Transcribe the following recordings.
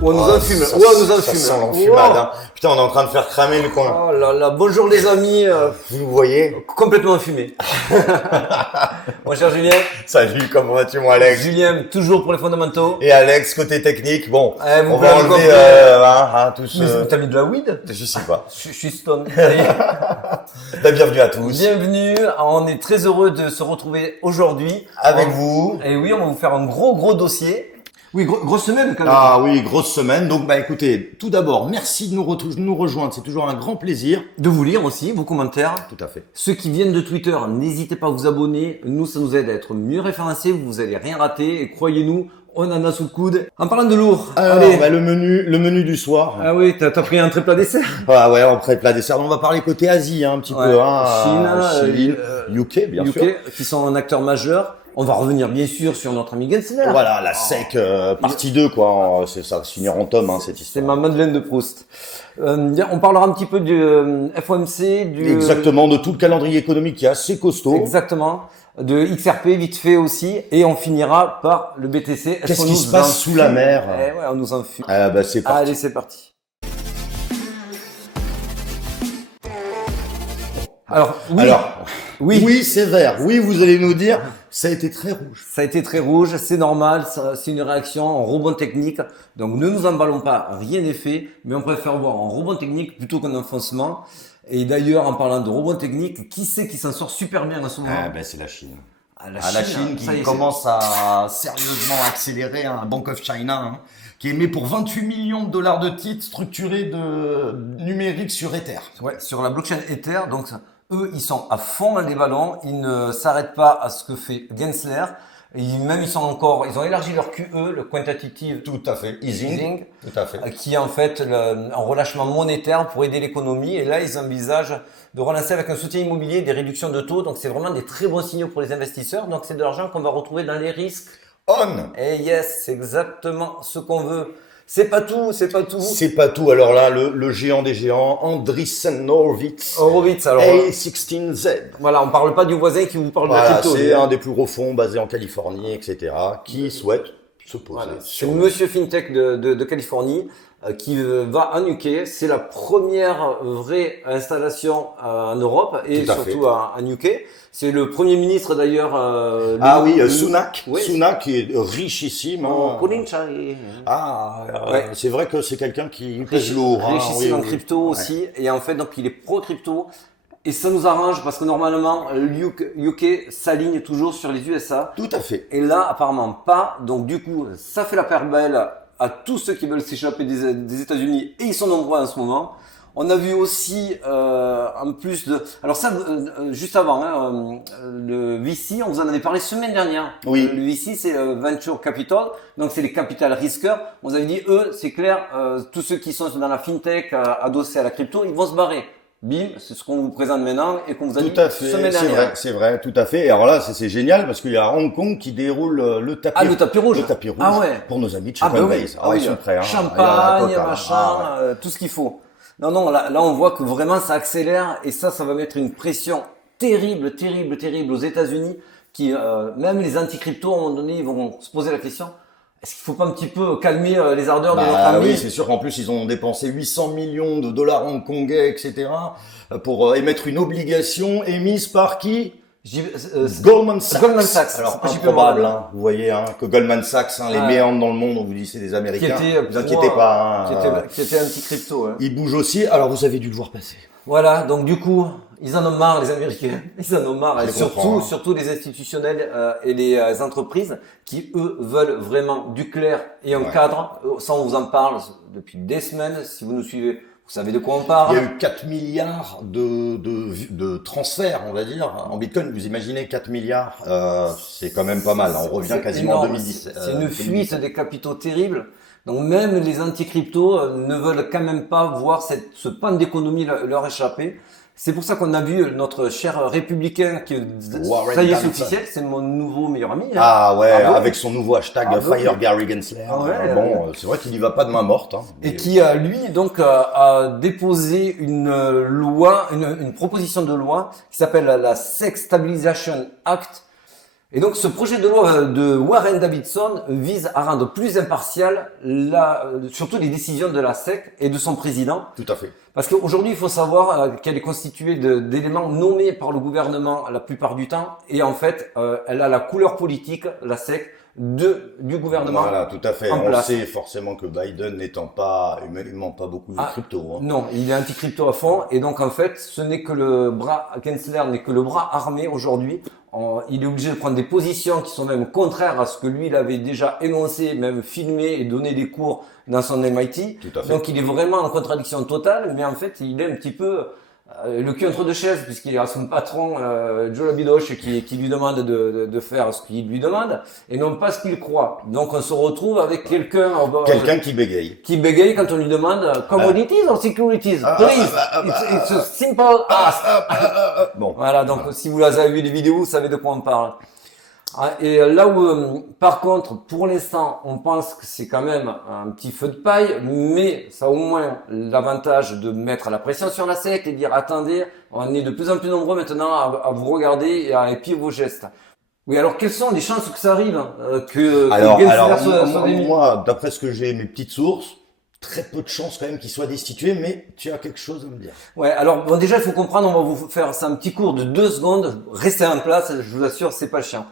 Ou on nous en fume. Ça sent l'enfumade. Hein. Putain, on est en train de faire cramer le coin. Oh là là, bonjour les amis. Vous nous voyez? Complètement fumé. Mon cher Julien. Salut, comment vas-tu, mon Alex? Julien, toujours pour les fondamentaux. Et Alex, côté technique, bon, vous on va enlever tout ce... Mais t'as mis de la weed? Je sais pas. Je suis stone. Ça y est. Bienvenue à tous. Bienvenue. On est très heureux de se retrouver aujourd'hui. Avec vous. Et oui, on va vous faire un gros dossier. Oui, grosse semaine quand même. Ah oui, grosse semaine. Donc, écoutez, tout d'abord, merci de nous rejoindre. C'est toujours un grand plaisir. De vous lire aussi, vos commentaires. Tout à fait. Ceux qui viennent de Twitter, n'hésitez pas à vous abonner. Nous, ça nous aide à être mieux référencés. Vous allez rien rater. Et croyez-nous, on en a sous le coude. En parlant de lourd. Alors, allez. Le menu du soir. Ah oui, t'as pris un très plat dessert. Ah ouais, après plat dessert. On va parler côté Asie, un petit peu. Chine, UK, bien sûr. Qui sont un acteur majeur. On va revenir bien sûr sur notre ami Gensler. Voilà, la SEC partie 2 quoi. Ça va se finir en tome cette histoire. C'est ma Madeleine de Proust. On parlera un petit peu du FOMC, exactement, de tout le calendrier économique qui est assez costaud. Exactement. De XRP vite fait aussi, et on finira par le BTC. Qu'est-ce qui se passe sous la mer? Ouais, on nous en fume. C'est parti. Allez, c'est parti. Alors, oui, c'est vert. Oui, vous allez nous dire, ça a été très rouge. Ça a été très rouge, c'est normal, c'est une réaction en rebond technique. Donc ne nous emballons pas, rien n'est fait, mais on préfère voir en rebond technique plutôt qu'un enfoncement. Et d'ailleurs, en parlant de rebond technique, qui c'est qui s'en sort super bien en ce moment? C'est la Chine. La Chine qui commence à sérieusement accélérer, Bank of China, qui émet pour 28 millions de dollars de titres structurés de numérique sur Ether. Ouais, sur la blockchain Ether, donc eux, ils sont à fond dans les ballons, ils ne s'arrêtent pas à ce que fait Gensler. Et ils ont élargi leur QE, le quantitative tout à fait easing, tout à fait, qui est en fait un relâchement monétaire pour aider l'économie. Et là, ils envisagent de relancer avec un soutien immobilier, des réductions de taux. Donc, c'est vraiment des très bons signaux pour les investisseurs. Donc, c'est de l'argent qu'on va retrouver dans les risques. Et yes, c'est exactement ce qu'on veut. C'est pas tout. C'est pas tout. Alors là, le géant des géants, Andreessen Horowitz. Alors. A16Z. Voilà, on parle pas du voisin qui vous parle de la crypto. C'est un des plus gros fonds basés en Californie, etc., qui souhaite se poser. Voilà. C'est Monsieur FinTech de Californie qui va en UK. C'est la première vraie installation en Europe et surtout en UK. C'est le Premier ministre d'ailleurs. Sunak. Oui. Sunak qui est richissime. C'est vrai que c'est quelqu'un qui pèse lourd. Richissime en crypto aussi. Et en fait, donc il est pro-crypto. Et ça nous arrange parce que normalement, UK s'aligne toujours sur les USA. Tout à fait. Et là, apparemment pas. Donc du coup, ça fait la paire belle à tous ceux qui veulent s'échapper des États-Unis. Et ils sont nombreux en ce moment. On a vu aussi, en plus de... Alors ça, juste avant, le VC, on vous en avait parlé semaine dernière. Oui. Le VC, c'est le Venture Capital. Donc c'est les capital risqueurs. On vous avait dit, eux, c'est clair, tous ceux qui sont dans la FinTech, adossés à la crypto, ils vont se barrer. Bim, c'est ce qu'on vous présente maintenant et qu'on vous a dit semaine dernière. C'est vrai, tout à fait. Et alors là, c'est génial parce qu'il y a Hong Kong qui déroule le tapis rouge. Le tapis rouge. Pour nos amis de chez Coinbase. Ils sont prêts. Champagne, tout ce qu'il faut. Non, là, on voit que vraiment ça accélère et ça va mettre une pression terrible aux États-Unis qui, même les anti-crypto, à un moment donné, ils vont se poser la question. Est-ce qu'il faut pas un petit peu calmer les ardeurs de notre ami? Oui, c'est sûr qu'en plus, ils ont dépensé 800 millions de dollars hongkongais, etc., pour émettre une obligation émise par qui? Goldman Sachs. Alors, improbable, vous voyez, que Goldman Sachs, les méandres dans le monde, on vous dit c'est des Américains. Vous inquiétez pas. Qui était anti-crypto. Ils bougent aussi. Alors, vous avez dû le voir passer. Voilà. Donc, du coup, ils en ont marre, les Américains. Ils en ont marre. Et surtout les institutionnels, et les entreprises qui, eux, veulent vraiment du clair et un cadre. Ça, on vous en parle depuis des semaines. Si vous nous suivez, vous savez de quoi on parle. Il y a eu 4 milliards de transferts, on va dire. En Bitcoin, vous imaginez 4 milliards, c'est quand même pas mal. On revient quasiment en 2017. C'est une fuite des capitaux terrible. Donc même les anti-crypto ne veulent quand même pas voir ce pan d'économie leur échapper. C'est pour ça qu'on a vu notre cher républicain qui, ça y est, c'est officiel, c'est mon nouveau meilleur ami. Avec son nouveau hashtag Fire Gary Gensler. C'est vrai qu'il y va pas de main morte. Et qui, lui, donc, a déposé une loi, une proposition de loi qui s'appelle la SEC Stabilization Act. Et donc, ce projet de loi de Warren Davidson vise à rendre plus impartial surtout les décisions de la SEC et de son président. Tout à fait. Parce qu'aujourd'hui, il faut savoir qu'elle est constituée d'éléments nommés par le gouvernement la plupart du temps. Et en fait, elle a la couleur politique, la SEC, du gouvernement. Voilà, tout à fait. On sait forcément que Biden n'étant pas, humainement pas beaucoup de crypto. Hein. Non, il est anti-crypto à fond. Et donc, en fait, ce n'est que Gensler n'est que le bras armé aujourd'hui. Il est obligé de prendre des positions qui sont même contraires à ce que lui, il avait déjà énoncé, même filmé et donné des cours dans son MIT. Tout à fait. Donc, il est vraiment en contradiction totale. Mais en fait, il est un petit peu le cul entre deux chaises, puisqu'il a son patron, Joe Labidoche, qui lui demande de faire ce qu'il lui demande, et non pas ce qu'il croit. Donc on se retrouve avec quelqu'un qui bégaye. Qui bégaye quand on lui demande commodities or securities, please. It's a simple ask. Bon. Voilà, donc si vous avez vu les vidéos, vous savez de quoi on parle. Et là où, par contre, pour l'instant, on pense que c'est quand même un petit feu de paille, mais ça a au moins l'avantage de mettre la pression sur la SEC et dire, attendez, on est de plus en plus nombreux maintenant à vous regarder et à épier vos gestes. Oui, alors quelles sont les chances que ça arrive, moi, d'après ce que j'ai, mes petites sources, très peu de chances quand même qu'il soit destitué, mais tu as quelque chose à me dire. Ouais, alors bon, déjà il faut comprendre, on va vous faire ça un petit cours de 2 secondes, restez en place, je vous assure, c'est pas chiant.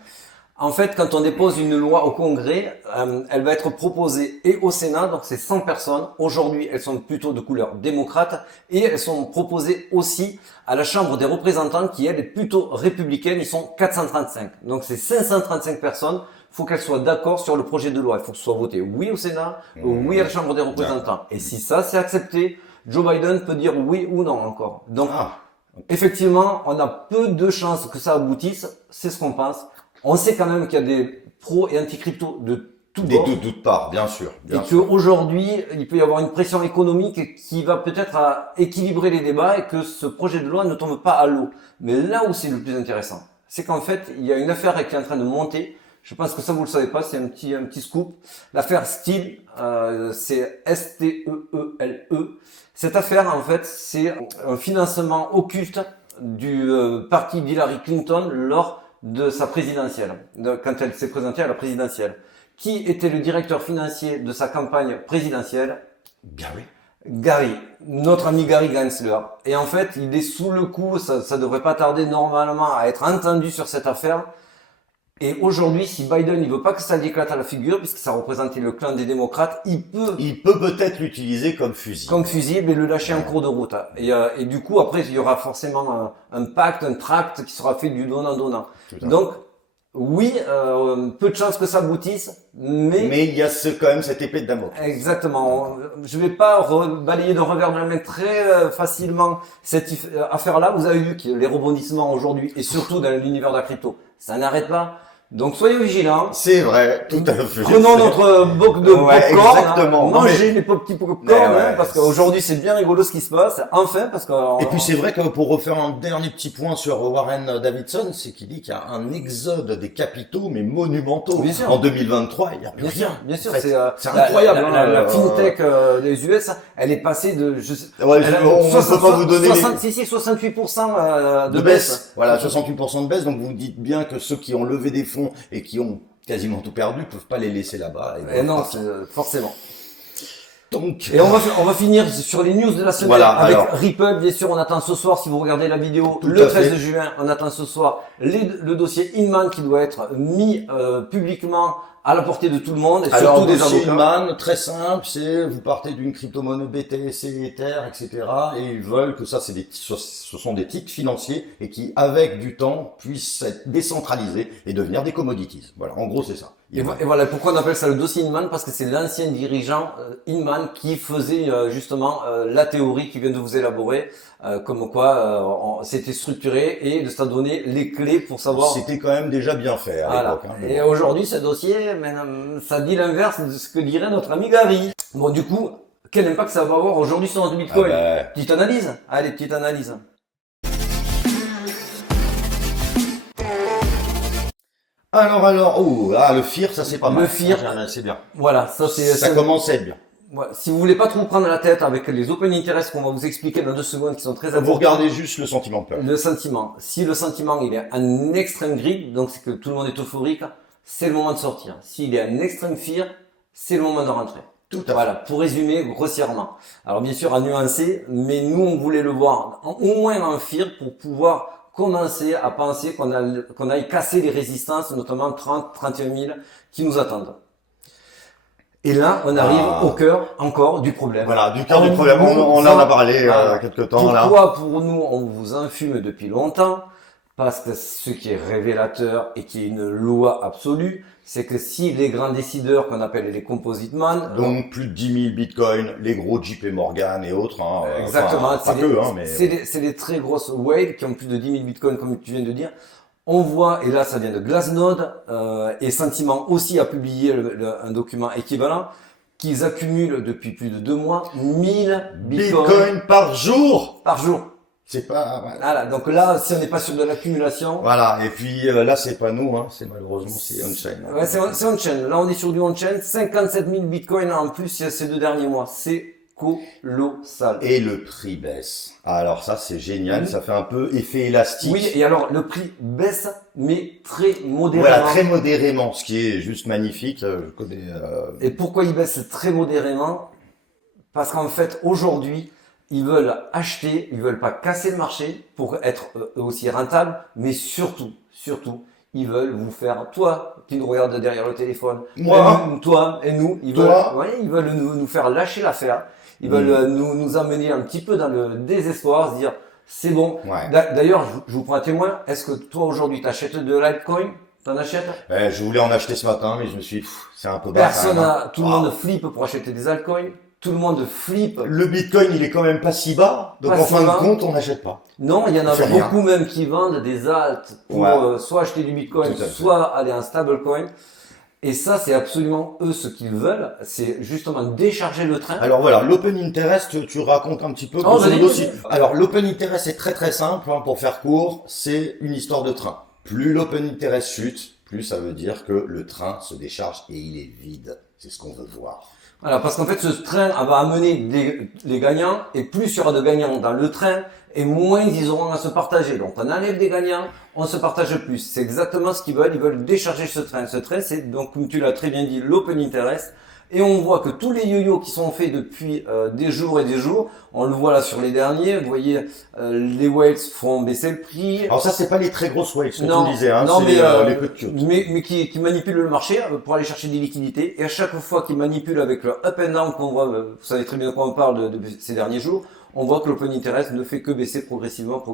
En fait, quand on dépose une loi au Congrès, elle va être proposée et au Sénat, donc c'est 100 personnes. Aujourd'hui, elles sont plutôt de couleur démocrate et elles sont proposées aussi à la Chambre des représentants qui, elle, est plutôt républicaine. Ils sont 435. Donc c'est 535 personnes. Il faut qu'elles soient d'accord sur le projet de loi. Il faut que ce soit voté oui au Sénat, oui à la Chambre des représentants. Et si ça, c'est accepté, Joe Biden peut dire oui ou non encore. Donc, effectivement, on a peu de chances que ça aboutisse. C'est ce qu'on pense. On sait quand même qu'il y a des pros et anti-crypto de toutes parts, bien sûr. Et qu'aujourd'hui, il peut y avoir une pression économique qui va peut-être équilibrer les débats et que ce projet de loi ne tombe pas à l'eau. Mais là où c'est le plus intéressant, c'est qu'en fait, il y a une affaire qui est en train de monter. Je pense que ça, vous le savez pas, c'est un petit scoop. L'affaire Steele, c'est S-T-E-E-L-E. Cette affaire, en fait, c'est un financement occulte du parti d'Hillary Clinton lors de sa présidentielle, quand elle s'est présentée à la présidentielle. Qui était le directeur financier de sa campagne présidentielle? Gary, notre ami Gary Gensler. Et en fait, il est sous le coup, ça devrait pas tarder normalement à être entendu sur cette affaire. Et aujourd'hui, si Biden il veut pas que ça lui éclate à la figure, puisque ça représentait le clan des démocrates, il peut peut-être l'utiliser comme fusil. Comme fusible et le lâcher en cours de route. Et du coup, après, il y aura forcément un pacte, un tract qui sera fait du donnant-donnant. Donc, oui, peu de chances que ça aboutisse, mais il y a quand même cette épée de Damoclès. Exactement. Je vais pas balayer d'un revers de la main très facilement cette affaire-là. Vous avez vu que les rebondissements aujourd'hui, et surtout dans l'univers de la crypto, ça n'arrête pas. Donc soyez vigilants. C'est vrai, tout à fait. Prenons notre boc de popcorn. Exactement. Mangez les petits popcorn, parce qu'aujourd'hui c'est bien rigolo ce qui se passe. Enfin, parce que. Et puis c'est vrai que pour refaire un dernier petit point sur Warren Davidson, c'est qu'il dit qu'il y a un exode des capitaux, mais monumentaux. En 2023, il y a plus rien. Bien sûr, c'est incroyable. La fintech des US, elle est passée de. On peut pas vous donner 68% de baisse. Voilà, 68% de baisse. Donc vous dites bien que ceux qui ont levé des fonds et qui ont quasiment tout perdu peuvent pas les laisser là-bas. Et non, forcément. Donc, et on va finir sur les news de la semaine avec Ripple. Bien sûr, on attend ce soir, si vous regardez la vidéo, le 13 juin, on attend ce soir le dossier Inman qui doit être mis publiquement à la portée de tout le monde et surtout des avocats. Inman, très simple, c'est vous partez d'une crypto-monnaie BTC, Ether, etc. et ils veulent que ça, ce sont des titres financiers et qui, avec du temps, puissent être décentralisés et devenir des commodities. Voilà, en gros, c'est ça. Et voilà pourquoi on appelle ça le dossier Inman, parce que c'est l'ancien dirigeant Inman qui faisait justement la théorie qui vient de vous élaborer, comme quoi c'était structuré et ça donnait les clés pour savoir. C'était quand même déjà bien fait à l'époque. Et aujourd'hui, ce dossier, ça dit l'inverse de ce que dirait notre ami Gary. Bon, du coup, quel impact ça va avoir aujourd'hui sur notre Bitcoin? Petite analyse. Allez, petite analyse. Alors, le FIR, ça c'est pas mal. Le FIR, c'est bien. Voilà, ça commence à être bien. Ouais, si vous voulez pas trop prendre la tête avec les open interest qu'on va vous expliquer dans 2 secondes qui sont très importants. Vous regardez juste le sentiment de peur. Le sentiment. Si le sentiment il est un extrême greed, donc c'est que tout le monde est euphorique, c'est le moment de sortir. S'il est un extrême fear, c'est le moment de rentrer. Tout à fait. Voilà, pour résumer grossièrement. Alors bien sûr à nuancer, mais nous on voulait le voir au moins en fear pour pouvoir commencer à penser qu'on aille casser les résistances, notamment 31 000 qui nous attendent. Et là, on arrive au cœur encore du problème. Voilà, du cœur du problème. On en a parlé il y a quelques temps. Pourquoi pour nous, on vous enfume depuis longtemps? Parce que ce qui est révélateur et qui est une loi absolue, c'est que si les grands décideurs qu'on appelle les composite man, donc plus de 10 000 bitcoins, les gros JP Morgan et autres, exactement, enfin, pas que, mais c'est les très grosses whales qui ont plus de 10 000 bitcoins comme tu viens de dire. On voit, et là ça vient de Glassnode, et Sentiment aussi a publié un document équivalent, qu'ils accumulent depuis plus de 2 mois 1000 bitcoins par jour. Par jour. C'est pas... Voilà, donc là, si on n'est pas sur de l'accumulation... Voilà, et puis là, c'est pas nous, c'est malheureusement, c'est on-chain. Ouais, c'est on-chain. Là, on est sur du on-chain. 57 000 bitcoins en plus il y a ces 2 derniers mois. C'est colossal. Et le prix baisse. Alors ça, c'est génial, ça fait un peu effet élastique. Oui, et alors, le prix baisse, mais très modérément. Voilà, très modérément, ce qui est juste magnifique. Je connais... Et pourquoi il baisse très modérément? Parce qu'en fait, aujourd'hui, ils veulent acheter, ils veulent pas casser le marché pour être eux aussi rentables, mais surtout, ils veulent vous faire, toi qui nous regardes derrière le téléphone, moi, toi et nous, ils veulent nous faire lâcher l'affaire, ils veulent nous amener un petit peu dans le désespoir, se dire c'est bon. Ouais. D'ailleurs, je vous prends un témoin. Est-ce que toi aujourd'hui t'achètes de l'altcoin? T'en achètes? Je voulais en acheter ce matin, mais je me suis dit, c'est un peu bas. Tout le monde flippe pour acheter des altcoins. Tout le monde flippe. Le bitcoin, il est quand même pas si bas. Donc, en fin de compte, on n'achète pas. Non, il y en a beaucoup même qui vendent des alts pour soit acheter du bitcoin, soit aller en stablecoin. Et ça, c'est absolument eux ce qu'ils veulent. C'est justement décharger le train. Alors voilà, l'open interest, tu racontes un petit peu. Alors, l'open interest est très très simple, pour faire court. C'est une histoire de train. Plus l'open interest chute, plus ça veut dire que le train se décharge et il est vide. C'est ce qu'on veut voir. Voilà, parce qu'en fait, ce train va amener les gagnants, et plus il y aura de gagnants dans le train, et moins ils auront à se partager. Donc, on enlève des gagnants, on se partage plus. C'est exactement ce qu'ils veulent. Ils veulent décharger ce train. Ce train, c'est donc, comme tu l'as très bien dit, l'open interest. Et on voit que tous les yo-yo qui sont faits depuis des jours et des jours, on le voit là sur les derniers, vous voyez, les whales font baisser le prix. Alors ça, c'est pas les très grosses whales, comme tu disais, c'est les petites. Mais qui manipulent le marché pour aller chercher des liquidités. Et à chaque fois qu'ils manipulent avec le up and down qu'on voit, vous savez très bien de quoi on parle de ces derniers jours, on voit que l'open interest ne fait que baisser progressivement.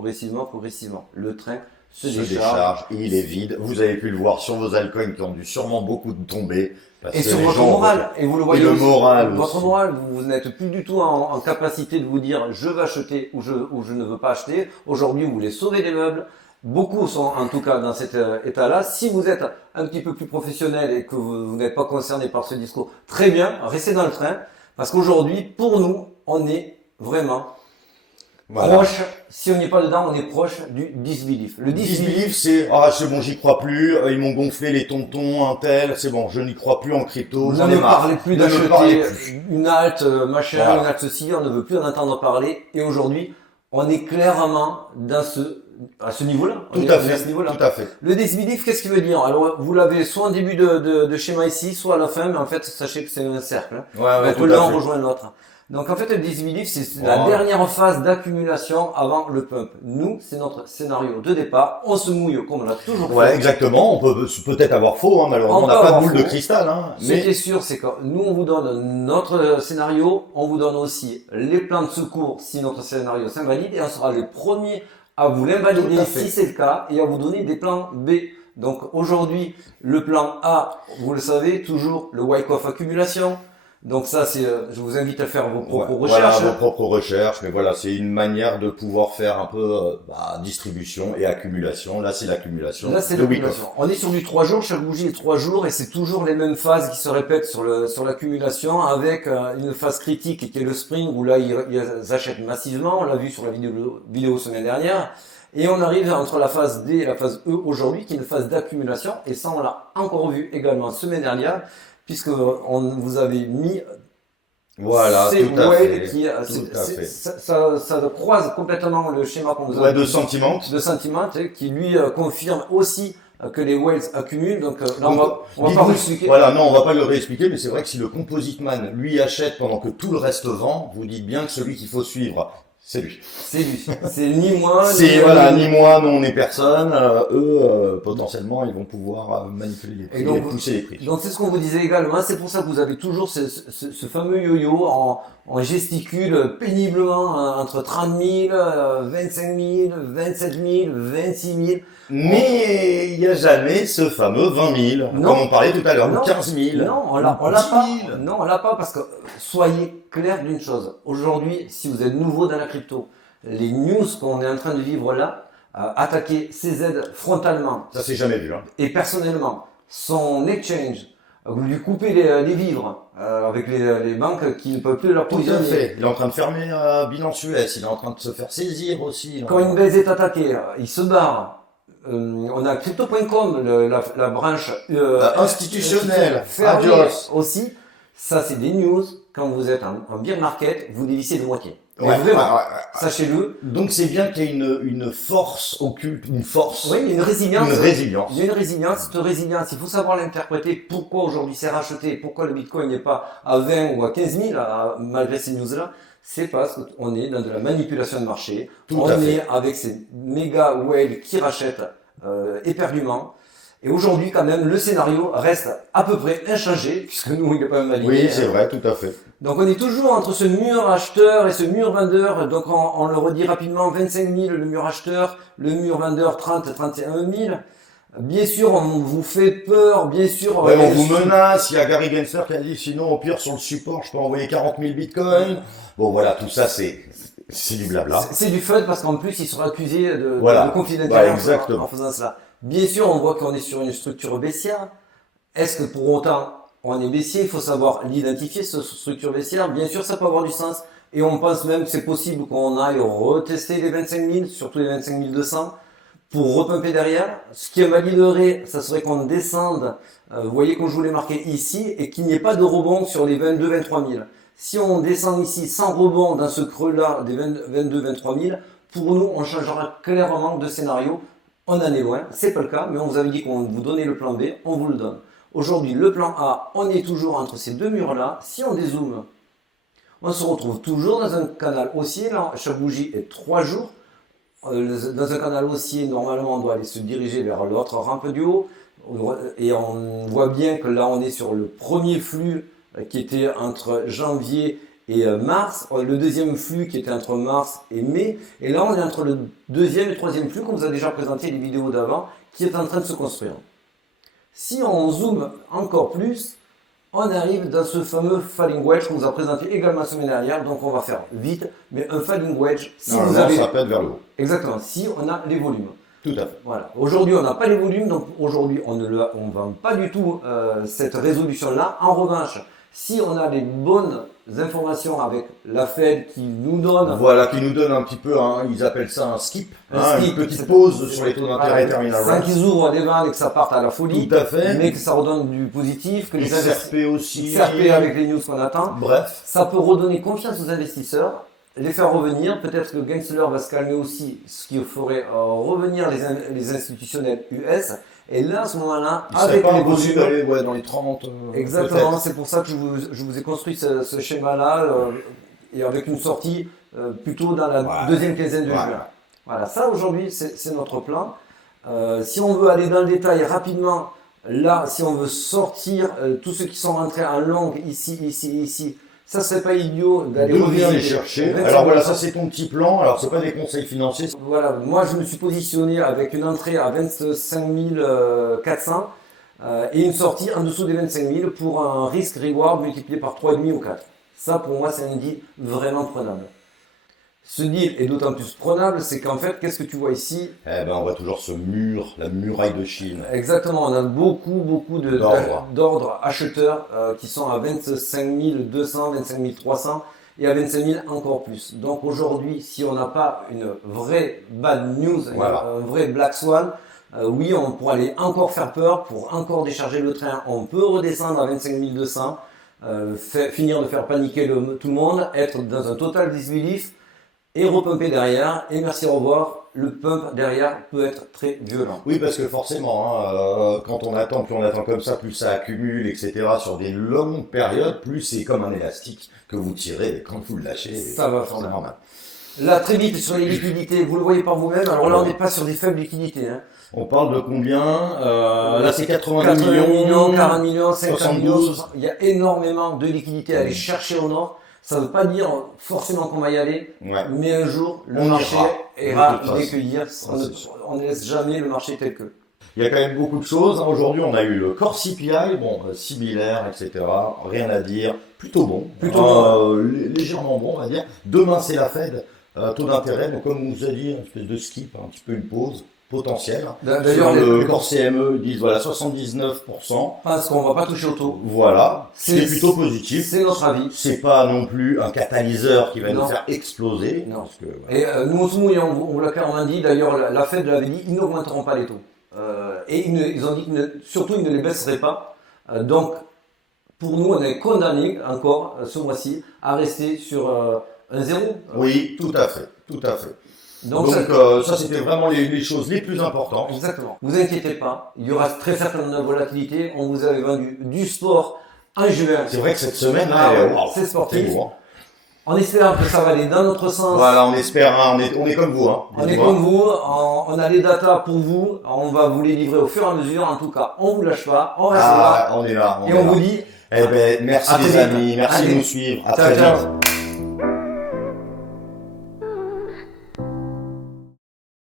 Le train se décharge. Il est vide. Vous avez pu le voir sur vos altcoins qui ont dû sûrement beaucoup tomber. Et sur votre moral, et vous le voyez, votre moral, vous n'êtes plus du tout en capacité de vous dire je veux acheter ou je ne veux pas acheter. Aujourd'hui, vous voulez sauver des meubles. Beaucoup sont en tout cas dans cet état-là. Si vous êtes un petit peu plus professionnel et que vous n'êtes pas concerné par ce discours, très bien, restez dans le train. Parce qu'aujourd'hui, pour nous, on est vraiment proche, si on n'est pas dedans, on est proche du disbelief. Le disbelief, c'est bon, j'y crois plus, ils m'ont gonflé les tontons, un tel, c'est bon, je n'y crois plus en crypto, j'en ai marre. On ne parle plus d'acheter une alt, machin, une alt ceci, on ne veut plus en entendre parler. Et aujourd'hui, on est clairement à ce niveau-là. Tout à fait. Le disbelief, qu'est-ce qu'il veut dire? Alors, vous l'avez soit en début de schéma ici, soit à la fin, mais en fait, sachez que c'est un cercle. Donc l'un rejoint l'autre. Donc en fait, le disbelief, c'est la dernière phase d'accumulation avant le pump. Nous, c'est notre scénario de départ. On se mouille comme on l'a toujours fait. Ouais, exactement. On peut peut-être avoir faux, malheureusement, on n'a pas de boule de cristal. Ce qui est sûr, c'est que nous, on vous donne notre scénario, on vous donne aussi les plans de secours si notre scénario s'invalide, et on sera les premiers à vous l'invalider si c'est le cas, et à vous donner des plans B. Donc aujourd'hui, le plan A, vous le savez, toujours le Wyckoff accumulation. Donc ça, je vous invite à faire vos propres recherches. Voilà, vos propres recherches, mais voilà, c'est une manière de pouvoir faire un peu distribution et accumulation. Là, c'est l'accumulation. Là, c'est l'accumulation. On est sur du 3 jours, chaque bougie est 3 jours, et c'est toujours les mêmes phases qui se répètent sur l'accumulation, avec une phase critique qui est le spring, où là, ils achètent massivement. On l'a vu sur la vidéo semaine dernière. Et on arrive entre la phase D et la phase E aujourd'hui, qui est une phase d'accumulation, et ça, on l'a encore vu également semaine dernière, puisque on vous avait mis Voilà, c'est tout à Whale fait. ça croise complètement le schéma qu'on vous a de sentiment. De sentiment, qui lui confirme aussi que les whales accumulent. Donc là, on va pas réexpliquer. Voilà, non, on va pas le réexpliquer, mais c'est vrai que si le composite man lui achète pendant que tout le reste vend, vous dites bien que celui qu'il faut suivre, c'est lui. C'est lui. C'est ni moi, ni moi, non, on est personne. Potentiellement, ils vont pouvoir manipuler les prix et pousser les prix. Donc c'est ce qu'on vous disait également. C'est pour ça que vous avez toujours ce fameux yo-yo en gesticule péniblement entre 30 000, 25 000, 27 000, 26 000. Mais il n'y a jamais ce fameux 20 000, comme on parlait tout à l'heure, ou 15 000. Non, on l'a pas. Non, on l'a pas parce que soyez clair d'une chose. Aujourd'hui, si vous êtes nouveau dans la crypto, les news qu'on est en train de vivre là, attaquer CZ frontalement. Ça s'est jamais vu, hein. Et personnellement, son exchange, vous lui coupez les vivres avec les banques qui ne peuvent plus leur provisionner. Tout à fait. Il est en train de fermer Binance US, il est en train de se faire saisir aussi. Quand Coinbase est attaqué, il se barre. On a Crypto.com, la branche institutionnelle, Adios aussi. Ça, c'est des news. Quand vous êtes en bear market, vous dévissez de moitié. Sachez-le. Donc c'est bien qu'il y ait une force occulte, une force. Oui, une résilience. Une résilience. Il y a une résilience. Cette résilience, il faut savoir l'interpréter. Pourquoi aujourd'hui c'est racheté? Pourquoi le Bitcoin n'est pas à 20 ou à 15 000 malgré ces news-là? C'est parce qu'on est dans de la manipulation de marché. On est avec ces méga whales qui rachètent éperdument. Et aujourd'hui, quand même, le scénario reste à peu près inchangé, puisque nous, il n'est pas même aligné. Oui, c'est vrai, tout à fait. Donc, on est toujours entre ce mur acheteur et ce mur vendeur. Donc, on le redit rapidement, 25 000 le mur acheteur, le mur vendeur 31 000. Bien sûr, on vous fait peur, bien sûr. Ouais, on vous menace. Il y a Gary Gensler qui a dit, sinon, au pire, sur le support, je peux envoyer 40 000 bitcoins. Bon, voilà, tout ça, c'est du blabla. C'est du fun parce qu'en plus, ils seront accusés de conflit d'intérêt en faisant cela. Bien sûr, on voit qu'on est sur une structure baissière. Est-ce que pour autant, on est baissier? Il faut savoir l'identifier, cette structure baissière. Bien sûr, ça peut avoir du sens. Et on pense même que c'est possible qu'on aille retester les 25 000, surtout les 25 200, pour repumper derrière. Ce qui validerait, ça serait qu'on descende, vous voyez qu'on joue les marqués ici, et qu'il n'y ait pas de rebond sur les 22 23 000. Si on descend ici sans rebond dans ce creux-là des 22 23 000, pour nous, on changera clairement de scénario. On en est loin, c'est pas le cas, mais on vous avait dit qu'on vous donnait le plan B, on vous le donne. Aujourd'hui, le plan A, on est toujours entre ces deux murs-là. Si on dézoome, on se retrouve toujours dans un canal haussier. Là, chaque bougie est 3 jours. Dans un canal haussier, normalement, on doit aller se diriger vers l'autre rampe du haut. Et on voit bien que là, on est sur le premier flux qui était entre janvier et mars, le deuxième flux qui était entre mars et mai, et là on est entre le deuxième et troisième flux qu'on vous a déjà présenté les vidéos d'avant, qui est en train de se construire. Si on zoome encore plus, on arrive dans ce fameux falling wedge qu'on vous a présenté également la semaine dernière, donc on va faire vite, mais un falling wedge, si vous avez... ça pète vers le haut. Exactement, si on a les volumes. Tout à fait. Voilà. Aujourd'hui, on n'a pas les volumes, donc aujourd'hui, on ne vend pas du tout cette résolution-là. En revanche, si on a les bonnes informations avec la Fed qui nous donne... Voilà, qui nous donne un petit peu, ils appellent ça un skip, une petite pause sur les taux d'intérêt terminal. Sans qu'ils ouvrent des vannes et que ça parte à la folie. Tout à fait. Mais que ça redonne du positif. Que les XRP aussi. XRP avec les news qu'on attend. Bref. Ça peut redonner confiance aux investisseurs, les faire revenir. Peut-être que Gensler va se calmer aussi, ce qui ferait revenir les institutionnels US. Et là, à ce moment-là, avec les volumes, dans les 30. Exactement, c'est pour ça que je vous ai construit ce schéma-là, et avec une sortie plutôt dans la deuxième quinzaine de juin. Voilà, ça aujourd'hui, c'est notre plan. Si on veut aller dans le détail rapidement, là, si on veut sortir tous ceux qui sont rentrés en longue, ici, ça serait pas idiot d'aller les chercher. Alors voilà, ça c'est ton petit plan. Alors c'est pas des conseils financiers. Voilà, moi je me suis positionné avec une entrée à 25 400 et une sortie en dessous des 25 000 pour un risque-reward multiplié par 3,5 ou 4. Ça pour moi c'est un deal vraiment prenable. Ce deal est d'autant plus prenable, c'est qu'en fait, qu'est-ce que tu vois ici? On voit toujours ce mur, la muraille de Chine. Exactement, on a beaucoup d'ordres acheteurs qui sont à 25 200, 25 300 et à 25 000 encore plus. Donc aujourd'hui, si on n'a pas une vraie bad news, un vrai black swan, oui, on pourra aller encore faire peur pour encore décharger le train. On peut redescendre à 25 200. finir de faire paniquer tout le monde, être dans un total disbelief et repumper derrière. Et merci, au revoir. Le pump derrière peut être très violent. Oui, parce que forcément, quand on attend, plus on attend comme ça, plus ça accumule, etc. Sur des longues périodes, plus c'est comme un élastique que vous tirez et quand vous le lâchez, ça va c'est normal. Là, très vite, sur les liquidités, vous le voyez par vous-même. Alors là, on n'est pas sur des faibles liquidités. Hein. On parle de combien là, c'est 80 millions, 40 millions, 50 millions. 72. Il y a énormément de liquidités à aller chercher au nord. Ça ne veut pas dire forcément qu'on va y aller, mais un jour, le marché ira recueillir. On ne laisse jamais le marché tel que. Il y a quand même beaucoup de choses. Aujourd'hui, on a eu le core CPI, similaire, etc. Rien à dire. Plutôt bon. Légèrement bon, on va dire. Demain, c'est la Fed. Taux d'intérêt. Donc, comme on vous a dit, une espèce de skip, un petit peu une pause potentielle. D'ailleurs, le core CME, ils disent, 79%. Parce qu'on va pas toucher au taux. Voilà. C'est plutôt positif. C'est notre avis. C'est pas non plus un catalyseur qui va nous faire exploser. Non. Parce que, et nous, on vous l'a clairement dit. D'ailleurs, la Fed l'avait dit, ils n'augmenteront pas les taux. Et ils ont dit surtout ils ne les baisseraient pas. Donc, pour nous, on est condamnés encore ce mois-ci à rester sur un zéro. Oui, tout à fait. Donc ça c'était vraiment les choses les plus importantes. Exactement. Vous inquiétez pas, il y aura très certainement de la volatilité. On vous avait vendu du sport en juin. C'est vrai que cette semaine, c'est sportif. C'est beau, hein. On espère que ça va aller dans notre sens. Voilà, on espère, on est comme vous. On est comme vous, on a les datas pour vous, on va vous les livrer au fur et à mesure. En tout cas, on vous lâche pas, on reste là. On est là. On vous dit. Merci les amis, merci de nous suivre. À très vite.